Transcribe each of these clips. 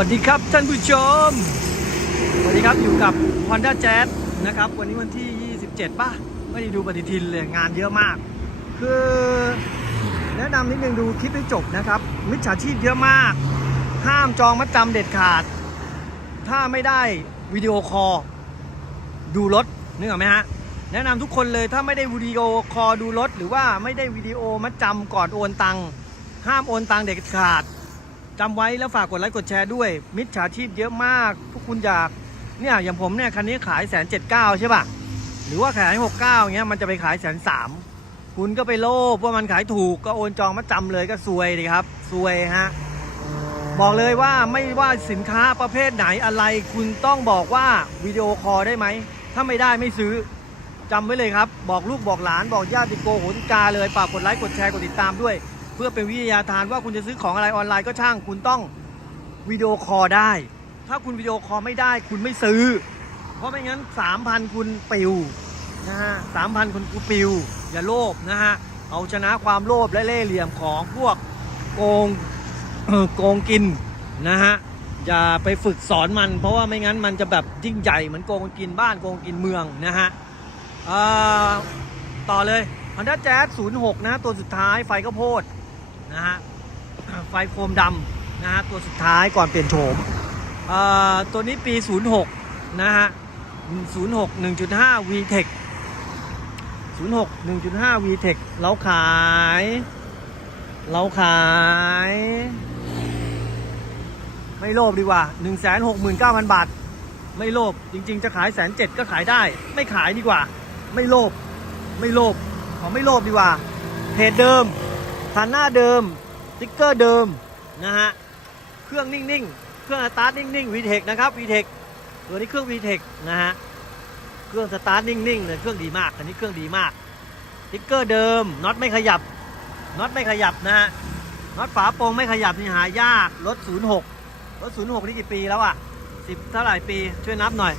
วัสดีครับท่านผู้ชม สวัสดีครับอยู่กับ Honda Jazz นะครับ วันนี้วันที่ 27 ป่ะ ไม่ได้ดูปฏิทินเลยงานเยอะมาก คือแนะนำนิดนึงดูคลิปให้จบนะครับ มิจฉาชีพเยอะมาก ห้ามจองมัดจำเด็ดขาด ถ้าไม่ได้วิดีโอคอลดูรถนึกออกไหมฮะ แนะนำทุกคนเลยถ้าไม่ได้วิดีโอคอลดูรถ หรือว่าไม่ได้วิดีโอมัดจำก่อนโอนตังห้ามโอนตังเด็ดขาด จำไว้แล้วฝากกดไลค์กดแชร์ด้วย มิจฉาชีพเยอะมากพวกคุณอยากเนี่ยอย่างผมเนี่ยคันนี้ขายแสนเจ็ดเก้าใช่ป่ะ หรือว่าขายหกเก้าเงี้ยมันจะไปขายแสนสามคุณก็ไปโลภว่ามันขายถูกก็โอนจองมาจำเลยก็ซวยดีครับซวยฮะบอกเลยว่าไม่ว่าสินค้าประเภทไหนอะไร คุณต้องบอกว่าวิดีโอคอลได้ไหม ถ้าไม่ได้ไม่ซื้อจำไว้เลยครับ บอกลูกบอกหลานบอกญาติโกโหติกาเลยฝากกดไลค์กดแชร์กดติดตามด้วย เพื่อเป็นวิทยาทานว่าคุณจะซื้อของอะไรออนไลน์ก็ช่าง คุณต้องวิดีโอคอลได้ ถ้าคุณวิดีโอคอลไม่ได้ คุณไม่ซื้อ เพราะไม่งั้น 3,000 คุณปิวนะฮะสามพันคุณกูปิว อย่าโลภนะฮะ เอาชนะความโลภและเล่ห์เหลี่ยมของพวกโกงโกงกินนะฮะ อย่าไปฝึกสอนมัน เพราะว่าไม่งั้นมันจะแบบยิ่งใหญ่เหมือนโกงกินบ้านโกงกินเมืองนะฮะเอ่อต่อเลย Honda Jazz 06 นะฮะตัวสุดท้ายไฟข้าวโพด นะฮะไฟโครมดำนะฮะตัวสุดท้ายก่อนเปลี่ยนโฉมเอ่อตัวนี้ปี 06 นะฮะ 06 1.5 VTEC 06 1.5 VTEC เราขาย เราขาย ไม่โลภดีกว่า 1 6 9 0 0 0 บาท ไม่โลภจริง ๆ จะขายแสนเจ็ดก็ขายได้ ไม่ขายดีกว่า ไม่โลภไม่โลภขอไม่โลภดีกว่าเพจเดิม ฐานหน้าเดิมสติ๊กเกอร์เดิมนะฮะเครื่องนิ่งๆ เครื่องสตาร์ทนิ่งๆ VTEC นะครับ VTEC ตัวนี้เครื่อง VTEC นะฮะเครื่องสตาร์ทนิ่งๆเลยเครื่องดีมากอันนี้เครื่องดีมากสติ๊กเกอร์เดิมน็อตไม่ขยับน็อตไม่ขยับนะฮะน็อตฝาโปรงไม่ขยับนี่หายากรถ 06 รถ 06 นี่กี่ปีแล้วอะสิบเท่าไหร่ปีช่วยนับหน่อย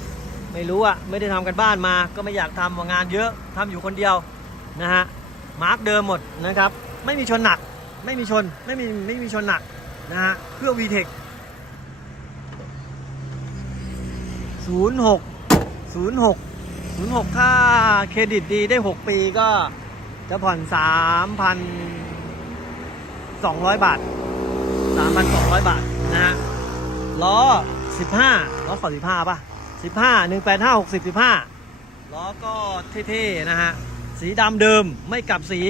ไม่รู้อะไม่ได้ทำกันบ้านมาก็ไม่อยากทำว่างานเยอะทำอยู่คนเดียวนะฮะมาร์กเดิมหมดนะครับ ไม่มีชนหนัก ไม่มีชน ไม่มี ไม่มีชนหนักนะฮะ เครื่อง VTEC 06 06 06ถ้าเครดิตดีได้6ปีก็จะผ่อน3,200บาท3,200บาทนะฮะ ล้อ15ล้อขอ15ป่ะ15 185 60 15ล้อก็เท่ๆนะฮะ สีดำเดิมไม่กลับสี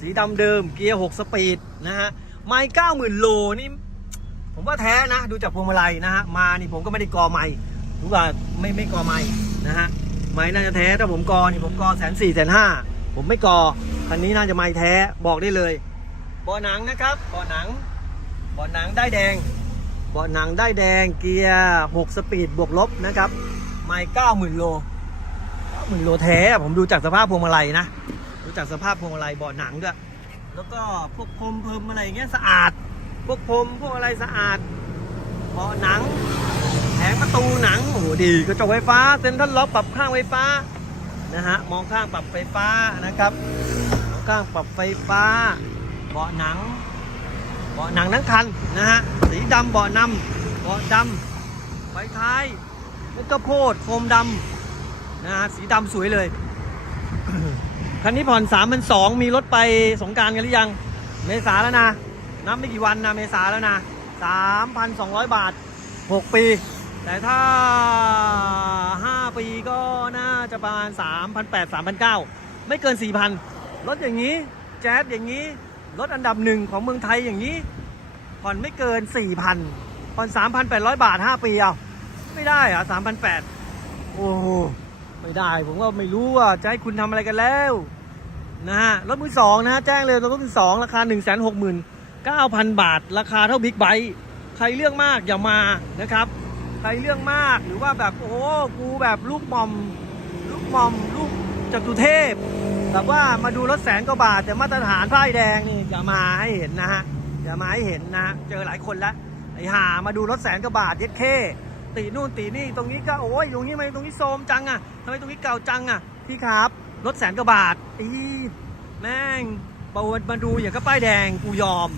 สีดำเดิมเกียร์6สปีดนะฮะไม้90,000 โลนี่ผมว่าแท้นะ ดูจากพวงมาลัยนะฮะมานี่ผมก็ไม่ได้กอไม้รู้ว่าไม่ไม่กอไม้นะฮะไม้น่าจะแท้ถ้าผมกอนี่ผมกอแสนสี่แสนห้าผมไม่กอคันนี้น่าจะไม้แท้บอกได้เลยเบาะหนังนะครับเบาะหนังเบาะหนังได้แดงเบาะหนังได้แดงเกียร์6สปีดบวกลบนะครับไม้เก้าหมื่นโลหมื่นโลแท้ผมดูจากสภาพพวงมาลัยนะ ดูจากสภาพพวงมาลัยเบาะหนังด้วยแล้วก็พวกพรมเพิ่มอะไรอย่างเงี้ยสะอาด พวกพรมพวกอะไรสะอาดเบาะหนังแผงประตูหนังโอ้โหดีกระจกไฟฟ้าเซ็นทรัลล็อกปรับข้างไฟฟ้านะฮะมองข้างปรับไฟฟ้านะครับมองข้างปรับไฟฟ้า เบาะหนัง เบาะหนังทั้งคันนะฮะสีดำเบาะนำเบาะดำไฟท้ายแล้วก็โพดโฟมดำนะฮะสีดำสวยเลย คันนี้ผ่อน3 2 0 0มีรถไปสงการกันหรือยัง เมษาแล้วนะ นับไม่กี่วันนะเมษาแล้วนะ3,200บาท6ปี แต่ถ้า5ปีก็น่าจะประมาณ3,800 3,900ไม่เกิน4,000รถอย่างนี้ แจ๊สอย่างนี้ รถอันดับหนึ่งของเมืองไทยอย่างนี้ ผ่อนไม่เกิน4,000ผ่อน3,800บาท5ปีเอาไม่ได้เหรอ3,800โอ้โหไม่ได้ ผมก็ไม่รู้ว่าจะให้คุณทำอะไรกันแล้ว นะฮะรถมือสองนะฮะแจ้งเลยรถมือสองราคา 1 6 9 0 0 0 บาท ราคาเท่าบิ๊กไบค์ใครเรื่องมากอย่ามานะครับ ใครเรื่องมากหรือว่าแบบโอ้กูแบบลูกมอม ลูกมอม ลูกจตุเทพแบบว่ามาดูรถแสนกว่าบาทแต่มาตรฐานป้ายแดงนี่อย่ามาให้เห็นนะฮะอย่ามาให้เห็นนะฮะเจอหลายคนแล้วไอ้ห่ามาดูรถแสนกว่าบาทเย็ดเข้ตีนู่นตีนี่ตรงนี้ก็โอ้ยตรงนี้ทำไมตรงนี้โซมจังอะทำไมตรงนี้เก่าจังอะพี่ครับ รถแสนกว่าบาทอีแม่งประวัติมาดูอย่างก็ป้ายแดงกูยอม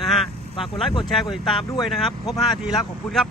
นะฮะฝากกดไลค์กดแชร์กดติดตามด้วยนะครับครบ5ทีแล้วขอบคุณครับ